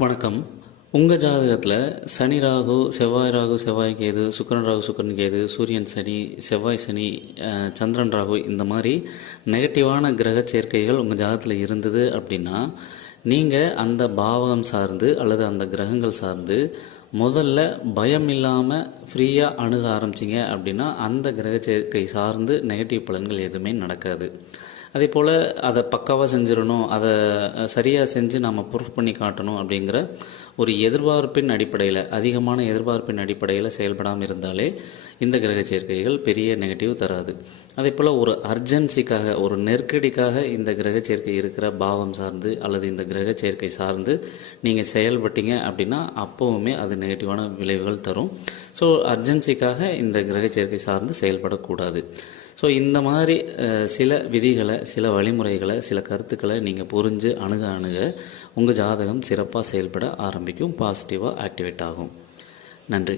வணக்கம். உங்கள் ஜாதகத்தில் சனி ராகு, செவ்வாய் ராகு, செவ்வாய் கேது, சுக்கிரன் ராகு, சுக்கிரன் கேது, சூரியன் சனி, செவ்வாய் சனி, சந்திரன் ராகு, இந்த மாதிரி நெகட்டிவான கிரக சேர்க்கைகள் உங்கள் ஜாதகத்தில் இருந்தது அப்படின்னா, நீங்கள் அந்த பாவகம் சார்ந்து அல்லது அந்த கிரகங்கள் சார்ந்து முதல்ல பயம் இல்லாமல் ஃப்ரீயாக அணுக ஆரம்பிச்சிங்க அப்படின்னா அந்த கிரக சேர்க்கை சார்ந்து நெகட்டிவ் பலன்கள் எதுவுமே நடக்காது. அதே போல் அதை பக்காவாக செஞ்சிடணும், அதை சரியாக செஞ்சு நம்ம ப்ரூஃப் பண்ணி காட்டணும் அப்படிங்கிற ஒரு எதிர்பார்ப்பின் அடிப்படையில், அதிகமான எதிர்பார்ப்பின் அடிப்படையில் செயல்படாமல் இருந்தாலே இந்த கிரக சேர்க்கைகள் பெரிய நெகட்டிவ் தராது. அதே போல் ஒரு அர்ஜென்சிக்காக, ஒரு நெருக்கடிக்காக இந்த கிரக சேர்க்கை இருக்கிற பாவம் சார்ந்து அல்லது இந்த கிரக சேர்க்கை சார்ந்து நீங்கள் செயல்பட்டீங்க அப்படின்னா அப்போவுமே அது நெகட்டிவான விளைவுகள் தரும். ஸோ அர்ஜென்சிக்காக இந்த கிரக சேர்க்கை சார்ந்து செயல்படக்கூடாது. ஸோ இந்த மாதிரி சில விதிகளை, சில வழிமுறைகளை, சில கருத்துக்களை நீங்கள் புரிஞ்சு அணுக உங்கள் ஜாதகம் சிறப்பாக செயல்பட ஆரம்பிக்கும், பாசிட்டிவாக ஆக்டிவேட் ஆகும். நன்றி.